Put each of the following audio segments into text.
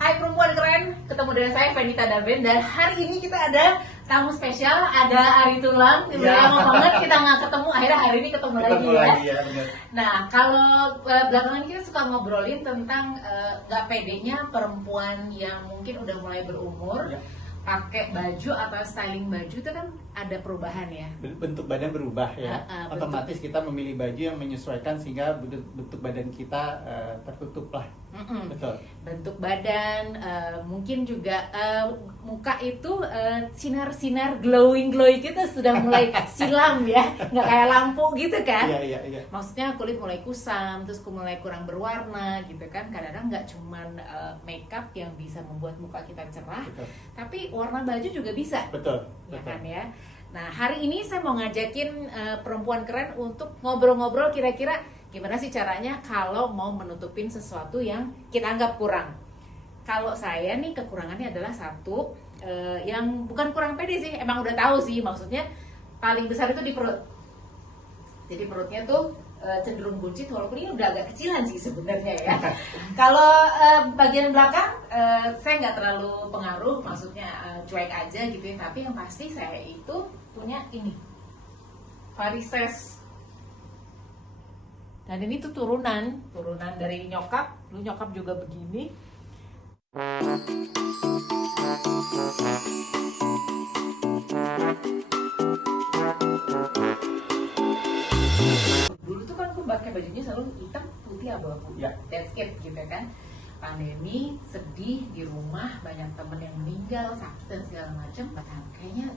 Hai perempuan keren, ketemu dengan saya Fenita Daben dan hari ini kita ada tamu spesial, ada Ari Tulang. Lama banget kita nggak ketemu, akhirnya hari ini ketemu lagi ya. Nah kalau belakangan kita suka ngobrolin tentang nggak pedenya perempuan yang mungkin udah mulai berumur. Ya. Pakai baju atau styling baju itu kan ada perubahan ya, bentuk badan berubah ya, otomatis kita memilih baju yang menyesuaikan sehingga bentuk badan kita tertutup lah. Betul. Bentuk badan, mungkin juga muka itu sinar-sinar glowing gitu sudah mulai silam ya, nggak kayak lampu gitu kan. Iya. Maksudnya kulit mulai kusam, terus mulai kurang berwarna gitu kan. Kadang-kadang nggak cuman makeup yang bisa membuat muka kita cerah, betul, tapi warna baju juga bisa. Betul. Ya kan ya. Nah hari ini saya mau ngajakin perempuan keren untuk ngobrol-ngobrol kira-kira gimana sih caranya kalau mau menutupin sesuatu yang kita anggap kurang. Kalau saya nih kekurangannya adalah satu, yang bukan kurang pede sih, emang udah tahu sih, maksudnya paling besar itu di perut. Jadi perutnya tuh cenderung buncit, walaupun ini udah agak kecilan sih sebenarnya ya. Kalau bagian belakang saya nggak terlalu pengaruh, maksudnya cuek aja gitu ya. Tapi yang pasti saya itu punya ini varises. Dan ini tuh turunan dari nyokap. Dulu nyokap juga begini. Dulu tuh kan aku pakai bajunya selalu hitam, putih, abu-abu. Ya. That's it gitu kan. Pandemi, sedih di rumah, banyak temen yang meninggal, sakit dan segala macam. Kayaknya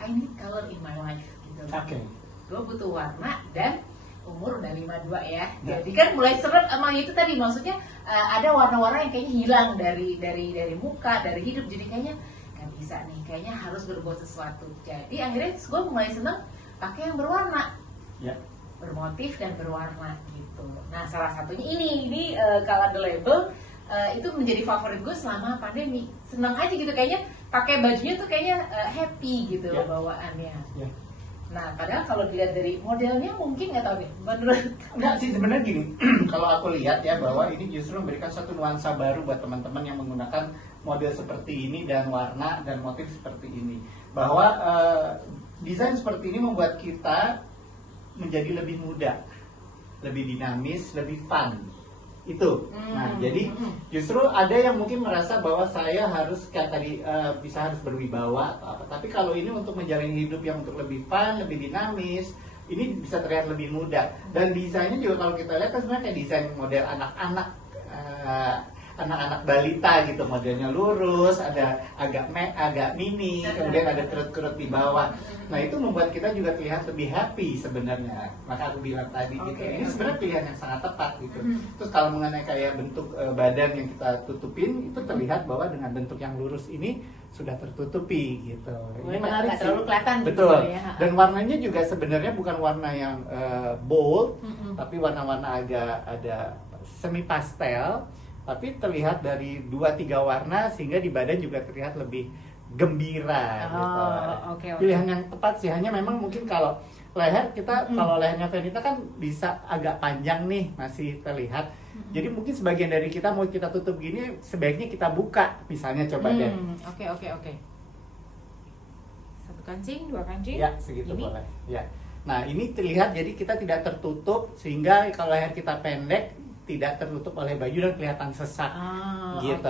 I need color in my life gitu. Oke. Gue butuh warna dan umur udah 52 ya. Jadi kan mulai seret sama itu tadi, maksudnya ada warna-warna yang kayaknya hilang dari muka, dari hidup. Jadi kayaknya nggak bisa nih, kayaknya harus berbuat sesuatu. Jadi akhirnya gue mulai seneng pakai yang berwarna. Ya. Bermotif dan berwarna gitu. Nah salah satunya ini Color the Label itu menjadi favorit gue selama pandemi. Senang aja gitu kayaknya pakai bajunya tuh kayaknya happy gitu ya, bawaannya. Ya. Nah padahal kalau dilihat dari modelnya mungkin nggak tahu nih menurut. Nggak sih sebenarnya gini, kalau aku lihat ya bahwa ini justru memberikan satu nuansa baru buat teman-teman yang menggunakan model seperti ini dan warna dan motif seperti ini. Bahwa desain seperti ini membuat kita menjadi lebih muda, lebih dinamis, lebih fun. Itu. Nah, jadi justru ada yang mungkin merasa bahwa saya harus kayak tadi bisa harus berwibawa atau apa. Tapi kalau ini untuk menjalani hidup yang untuk lebih fun, lebih dinamis, ini bisa terlihat lebih muda. Dan desainnya juga kalau kita lihat kan sebenarnya kayak desain model anak-anak, anak-anak balita gitu, modelnya lurus, ada agak mini, kemudian ada kerut-kerut di bawah. Nah itu membuat kita juga terlihat lebih happy sebenarnya. Maka aku bilang tadi gitu, ini sebenarnya pilihan yang sangat tepat gitu. Terus kalau mengenai kayak bentuk badan yang kita tutupin, itu terlihat bahwa dengan bentuk yang lurus ini sudah tertutupi gitu. Ini menarik sih. Terlalu kelihatan. Betul. Gitu ya. Dan warnanya juga sebenarnya bukan warna yang bold, tapi warna-warna agak ada semi pastel. Tapi terlihat dari 2-3 warna sehingga di badan juga terlihat lebih gembira gitu. Okay. Pilihan yang tepat sih, hanya memang mungkin kalau leher kita, kalau lehernya Fenita kan bisa agak panjang nih, masih terlihat. Jadi mungkin sebagian dari kita mau kita tutup gini, sebaiknya kita buka, misalnya coba deh. Oke. 1 kancing, 2 kancing. Ya, segitu ini boleh. Ya. Nah, ini terlihat jadi kita tidak tertutup sehingga kalau leher kita pendek tidak tertutup oleh baju dan kelihatan sesak gitu.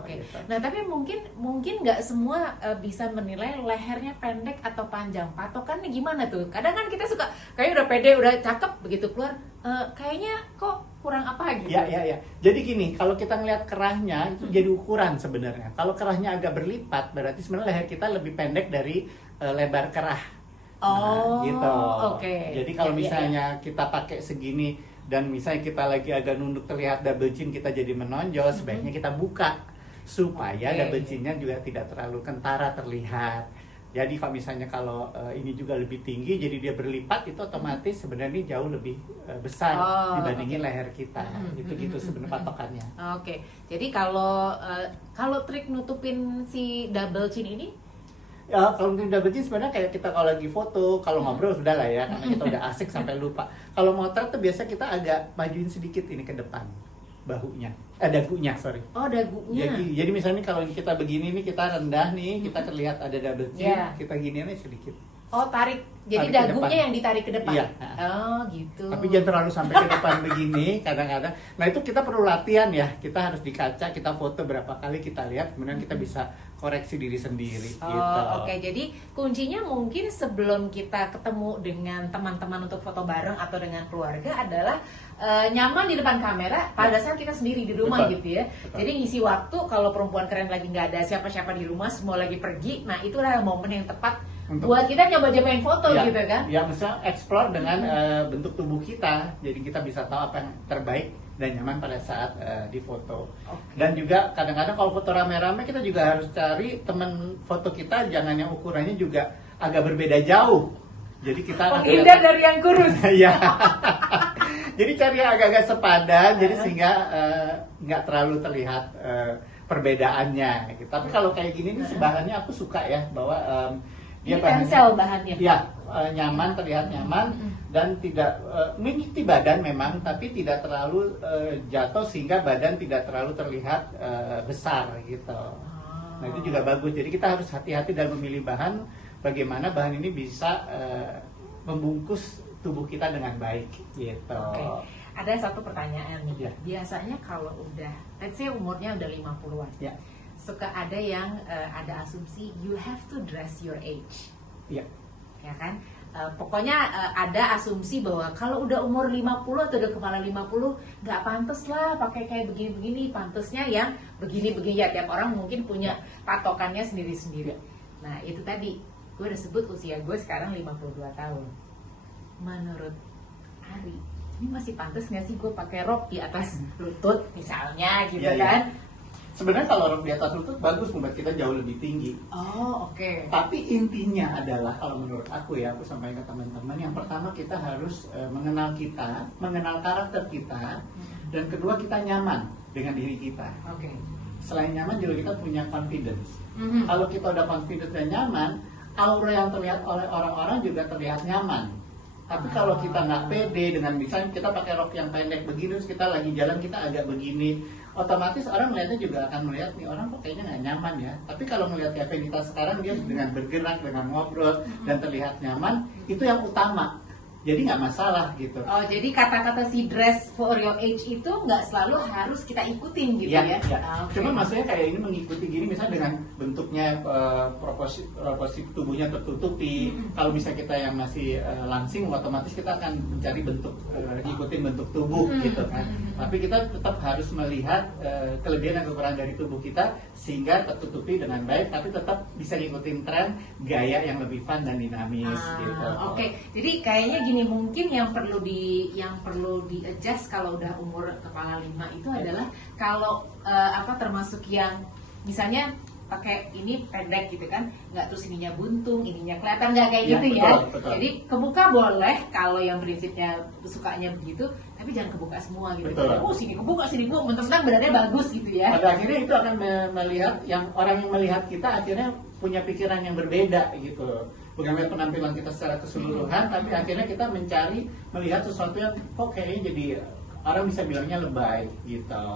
Oke. Gitu. Nah tapi mungkin nggak semua bisa menilai lehernya pendek atau panjang. Patokannya gimana tuh? Kadang kan kita suka kayaknya udah pede, udah cakep, begitu keluar kayaknya kok kurang apa gitu. Ya. Jadi gini, kalau kita ngelihat kerahnya itu jadi ukuran sebenarnya. Kalau kerahnya agak berlipat, berarti sebenarnya leher kita lebih pendek dari lebar kerah. Gitu. Jadi kalau misalnya kita pakai segini dan misalnya kita lagi agak nunduk terlihat double chin kita jadi menonjol, sebaiknya kita buka supaya double chinnya juga tidak terlalu kentara terlihat. Jadi kalau misalnya ini juga lebih tinggi jadi dia berlipat, itu otomatis sebenarnya jauh lebih besar dibandingin leher kita. Gitu sebenarnya patokannya. Jadi kalau trik nutupin si double chin ini Ya, kalau mungkin double chin sebenarnya kayak kita kalau lagi foto, kalau ngobrol sudah lah ya, karena kita udah asik sampai lupa. Kalau motret tuh biasa kita agak majuin sedikit ini ke depan. bahunya, dagunya, sorry. Oh, dagunya. Jadi misalnya kalau kita begini nih, kita rendah nih, kita terlihat ada double chin, Yeah. kita gini nih sedikit. Oh, tarik. Jadi Tarik ke dagunya depan. yang ditarik ke depan. Iya. Oh, gitu. Tapi jangan terlalu sampai ke depan begini, kadang-kadang. Nah itu kita perlu latihan ya, kita harus di kaca, kita foto berapa kali, kita lihat, kemudian kita bisa koreksi diri sendiri. Oh, gitu. oke. Jadi kuncinya mungkin sebelum kita ketemu dengan teman-teman untuk foto bareng atau dengan keluarga adalah nyaman di depan kamera pada saat kita sendiri di rumah. Betul. Gitu ya. Betul. Jadi ngisi waktu kalau perempuan keren lagi nggak ada siapa-siapa di rumah, semua lagi pergi. Nah itulah momen yang tepat buat kita nyoba-nyobain foto Ya, gitu kan. ya misalnya explore dengan bentuk tubuh kita, jadi kita bisa tahu apa yang terbaik dan nyaman pada saat difoto. Oke. Dan juga kadang-kadang kalau foto rame-rame kita juga harus cari teman foto kita, jangan yang ukurannya juga agak berbeda jauh. Jadi kita Menghindar dari yang kurus. Iya. Jadi cari yang agak-agak sepadan, jadi sehingga nggak terlalu terlihat perbedaannya. Gitu. Tapi kalau kayak gini nih bahannya aku suka ya, bahwa dia Ini tensel bahannya. ya nyaman, terlihat nyaman dan tidak mengikuti badan memang, tapi tidak terlalu jatuh sehingga badan tidak terlalu terlihat besar gitu. Nah itu juga bagus. Jadi kita harus hati-hati dalam memilih bahan, bagaimana bahan ini bisa membungkus tubuh kita dengan baik gitu. Oke. Ada satu pertanyaan nih. Ya. Biasanya kalau udah, let's say umurnya udah 50-an. Ya. Suka ada yang ada asumsi you have to dress your age. Ya. Ya kan? Pokoknya ada asumsi bahwa kalau udah umur 50 atau udah kepala 50 nggak pantas lah pakai kayak begini-begini, pantasnya yang begini-begini ya. Tiap orang mungkin punya patokannya sendiri-sendiri. Nah itu tadi gue udah sebut usia gue sekarang 52 tahun. Menurut Ari, ini masih pantas nggak sih gue pakai rok di atas lutut misalnya gitu Ya, ya. kan? Sebenarnya kalau rok di atas lutut bagus membuat kita jauh lebih tinggi. Oh oke. Tapi intinya adalah kalau menurut aku ya, aku sampaikan ke teman-teman, yang pertama kita harus mengenal kita, mengenal karakter kita, dan kedua kita nyaman dengan diri kita. Oke. Selain nyaman juga kita punya confidence. Mhm. Kalau kita udah confidence dan nyaman, aura yang terlihat oleh orang-orang juga terlihat nyaman. Tapi kalau kita nggak pede dengan misalnya kita pakai rok yang pendek begini, terus kita lagi jalan kita agak begini, otomatis orang melihatnya juga akan melihat nih orang kok kayaknya nggak nyaman ya. Tapi kalau melihat kayak Fenita sekarang, dia dengan bergerak, dengan ngobrol dan terlihat nyaman, itu yang utama. Jadi nggak masalah gitu. Oh, jadi kata-kata si dress for your age itu nggak selalu harus kita ikutin gitu ya? Ya. Ah, oke. Cuma maksudnya kayak ini mengikuti gini, misalnya dengan bentuknya proporsi tubuhnya tertutupi. Kalau misalnya kita yang masih langsing, otomatis kita akan mencari bentuk ngikutin bentuk tubuh gitu kan. Tapi kita tetap harus melihat kelebihan dan kekurangan dari tubuh kita sehingga tertutupi dengan baik, tapi tetap bisa ngikutin tren gaya yang lebih fun dan dinamis gitu. Oke, jadi kayaknya gini, mungkin yang perlu di adjust kalau udah umur kepala 5 itu adalah kalau termasuk yang misalnya pakai ini pendek gitu kan, nggak terus ininya buntung, ininya kelihatan nggak kayak Ya, gitu ya. betul. Jadi kebuka boleh kalau yang prinsipnya sukanya begitu, tapi jangan kebuka semua gitu. Betul. Oh sini kebuka sini bu, mentang-mentang badannya bagus gitu ya. Pada akhirnya itu akan melihat orang yang melihat kita akhirnya punya pikiran yang berbeda gitu. Bukan melihat penampilan kita secara keseluruhan, tapi akhirnya kita mencari melihat sesuatu yang kok kayaknya jadi orang bisa bilangnya lebay gitu.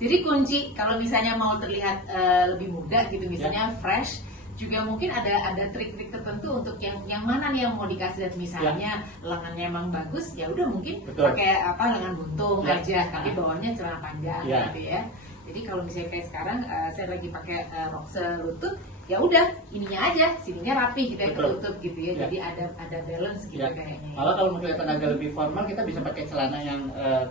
Jadi kunci kalau misalnya mau terlihat lebih muda gitu, misalnya fresh, juga mungkin ada trik-trik tertentu untuk yang mana nih yang mau dikasih lihat, misalnya lengannya emang bagus, ya udah mungkin Betul. pakai lengan buntung Ya. aja, tapi bawahnya celana panjang Ya. gitu ya. Jadi kalau misalnya kayak sekarang saya lagi pakai rok selutut, ya udah ininya aja, sininya rapi gitu ya, Betul. ketutup gitu ya. Ya. Jadi ada balance gitu Ya. kayaknya. Kalau mau kelihatan agak lebih formal, kita bisa pakai celana yang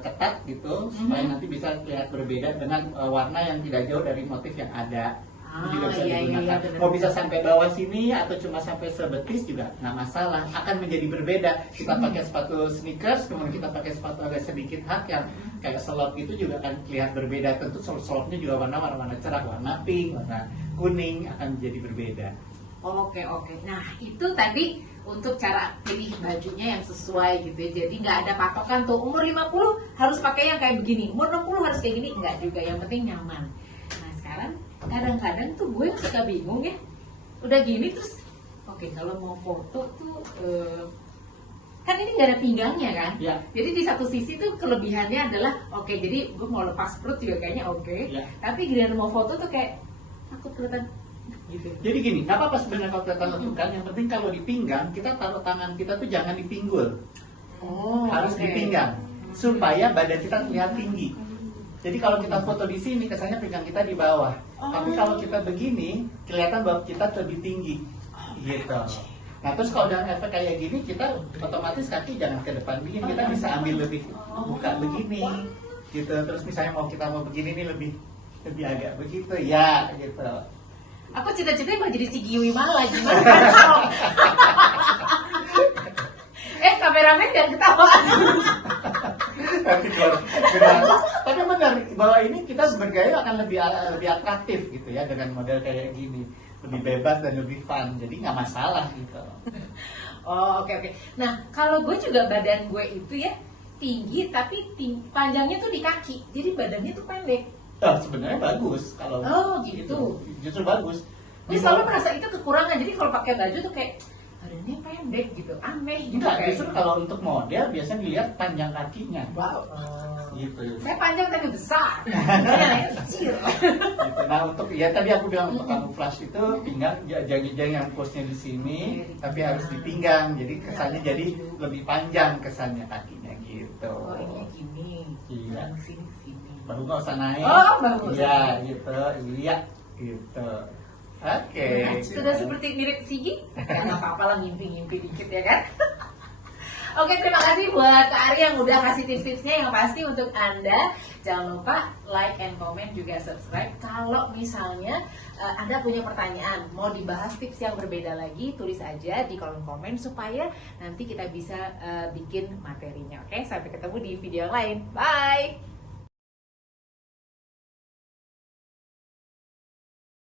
ketat gitu, supaya nanti bisa terlihat berbeda dengan warna yang tidak jauh dari motif yang ada. Itu juga bisa digunakan. benar. Mau bisa sampai bawah sini atau cuma sampai sebetis juga nggak masalah. Akan menjadi berbeda. Kita pakai sepatu sneakers, kemudian kita pakai sepatu agak sedikit hak yang kayak selop itu juga akan terlihat berbeda. Tentu selopnya juga warna cerah, warna pink, warna kuning akan menjadi berbeda. Oke. Nah itu tadi untuk cara pilih bajunya yang sesuai gitu ya. Jadi nggak ada patokan tuh umur 50 harus pakai yang kayak begini, umur 60 harus kayak gini, nggak juga. Yang penting nyaman. Nah sekarang kadang-kadang tuh gue suka bingung ya. Udah gini terus, oke kalau mau foto tuh kan ini nggak ada pinggangnya kan. Ya. Jadi di satu sisi tuh kelebihannya adalah oke, jadi gue mau lepas perut juga kayaknya oke. Ya. Tapi giliran mau foto tuh kayak takut kelihatan gitu. Jadi gini, nggak apa-apa sebenarnya kalau kelihatan lentukan. Yang penting kalau di pinggang, kita taruh tangan kita tuh jangan di pinggul, harus oke. di pinggang, supaya badan kita terlihat tinggi. Jadi kalau kita foto di sini, kesannya pinggang kita di bawah. Tapi kalau kita begini, kelihatan bahwa kita lebih tinggi, gitu. Nah terus kalau dengan efek kayak gini, kita otomatis kaki jangan ke depan begini, kita bisa ambil lebih buka begini, gitu. Terus misalnya kita mau begini nih lebih agak begitu, ya, gitu. Aku cita-citanya mau jadi Sigi Wimala gimana? Kameramen jangan ketawa. Tapi benar bahwa ini kita bergaya akan lebih atraktif gitu ya dengan model kayak gini, lebih bebas dan lebih fun, jadi nggak masalah gitu. Oh, oke. Nah kalau gue juga badan gue itu ya tinggi tapi panjangnya tuh di kaki, jadi badannya tuh pendek. Sebenarnya bagus kalau gitu. Justru bagus. Gue selalu merasa itu kekurangan, jadi kalau pakai baju tuh kayak badannya pendek gitu, aneh gitu. Enggak, kayak. justru kalau untuk model biasanya dilihat panjang kakinya. Wow. Gitu. Saya panjang tapi besar. Saya kecil. Gitu. Nah untuk ya tadi aku bilang untuk kamuflase itu pinggang jangan pose-nya di sini, tapi harus di pinggang. Jadi kesannya jadi lebih panjang kesannya kakinya gitu. Oh ini gini. Iya. Sini sini. Baru nggak usah naik. Oh, baru. Iya gitu. Iya gitu. Oke. Sudah seperti mirip Sigi? Ya nggak apa-apa lah, ngimpi-ngimpi dikit ya kan? Oke, terima kasih buat Kak Ari yang udah kasih tips-tipsnya. Yang pasti untuk Anda jangan lupa like and comment juga subscribe. Kalau misalnya Anda punya pertanyaan, mau dibahas tips yang berbeda lagi, tulis aja di kolom komen supaya nanti kita bisa bikin materinya. Oke, sampai ketemu di video yang lain. Bye!